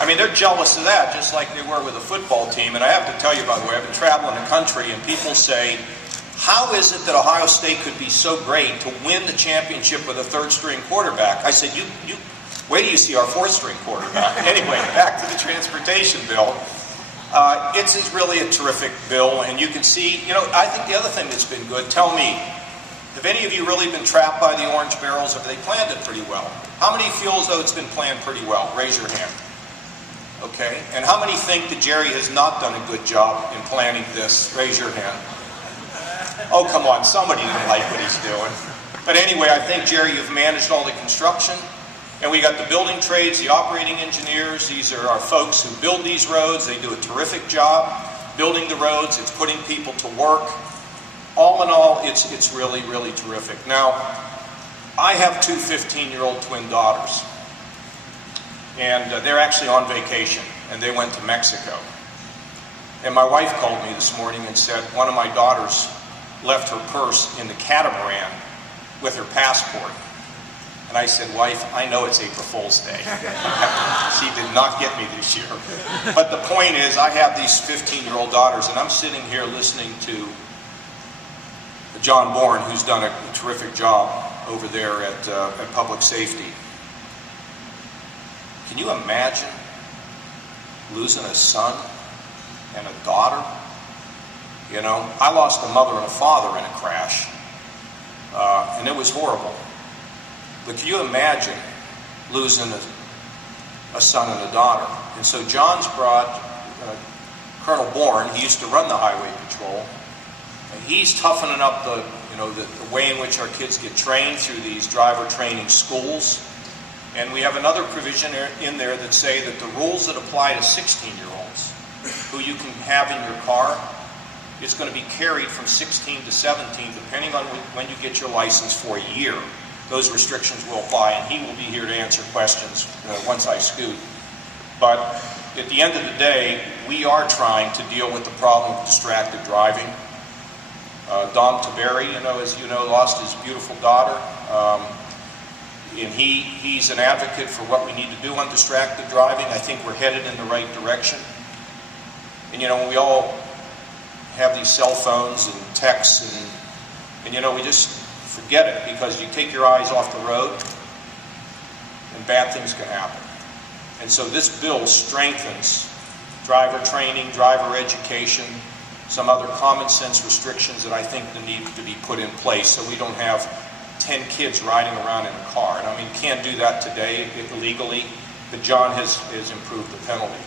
I mean, they're jealous of that, just like they were with a football team. And I have to tell you, by the way, I've been traveling the country, and people say, how is it that Ohio State could be so great to win the championship with a third-string quarterback? I said, wait till you see our fourth-string quarterback. Anyway, back to the transportation bill. It's really a terrific bill, and you can see, I think the other thing that's been good, tell me, have any of you really been trapped by the orange barrels? Have they planned it pretty well? How many feel as though it's been planned pretty well? Raise your hand. Okay, and how many think that Jerry has not done a good job in planning this? Raise your hand. Oh, come on, somebody didn't like what he's doing. But anyway, I think, Jerry, you've managed all the construction. And we got the building trades, the operating engineers. These are our folks who build these roads. They do a terrific job building the roads. It's putting people to work. All in all, it's really, really terrific. Now, I have two 15-year-old twin daughters. And they're actually on vacation, and they went to Mexico. And my wife called me this morning and said one of my daughters left her purse in the catamaran with her passport. And I said, wife, I know it's April Fool's Day. She did not get me this year. But the point is, I have these 15-year-old daughters, and I'm sitting here listening to John Bourne, who's done a terrific job over there at Public Safety. Can you imagine losing a son and a daughter? I lost a mother and a father in a crash, and it was horrible. But can you imagine losing a son and a daughter? And so John's brought Colonel Bourne. He used to run the highway patrol, and he's toughening up the way in which our kids get trained through these driver training schools. And we have another provision in there that say that the rules that apply to 16-year-olds who you can have in your car, it's going to be carried from 16 to 17, depending on when you get your license for a year. Those restrictions will apply, and he will be here to answer questions once I scoot. But at the end of the day, we are trying to deal with the problem of distracted driving. Dom Taberi, as you know, lost his beautiful daughter. And he's an advocate for what we need to do on distracted driving. I think we're headed in the right direction. And when we all have these cell phones and texts, and we just forget it because you take your eyes off the road and bad things can happen. And so this bill strengthens driver training, driver education, some other common sense restrictions that I think need to be put in place so we don't have 10 kids riding around in a car. And I mean, you can't do that today illegally, but John has improved the penalty.